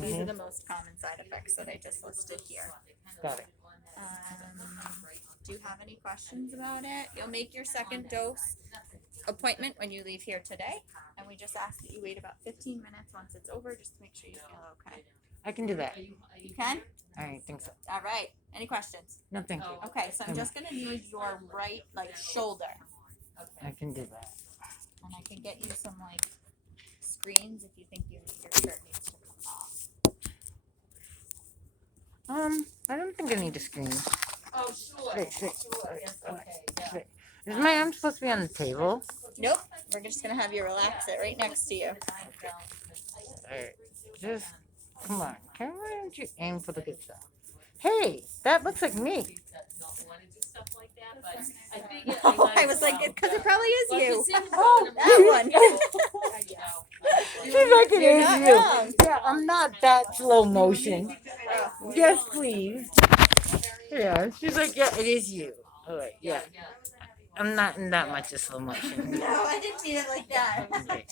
These are the most common side effects that I just listed here. Got it. Do you have any questions about it? You'll make your second dose appointment when you leave here today, and we just ask that you wait about 15 minutes once it's over, just to make sure you feel okay. I can do that. You can? All right, think so. All right. Any questions? No, thank you. Okay, so I'm just gonna need your right shoulder, I can do that. and I can get you some screens if you think your shirt needs to come off. I don't think I need a screen. Oh, sure. Wait. Sure. Yes, okay. Yeah. Is my arm supposed to be on the table? Nope. We're just gonna have you relax it right next to you. Alright. Just come on. Why don't you aim for the good stuff? Hey, that looks like me. I was like, because it probably is you. Oh, That one. She's like it You're is not you. wrong. Yeah, I'm not that slow motion. Yes, please. Yeah, she's like, yeah, it is you. Alright, yeah. I'm not in that much of slow motion. No, I didn't mean it like that. Okay.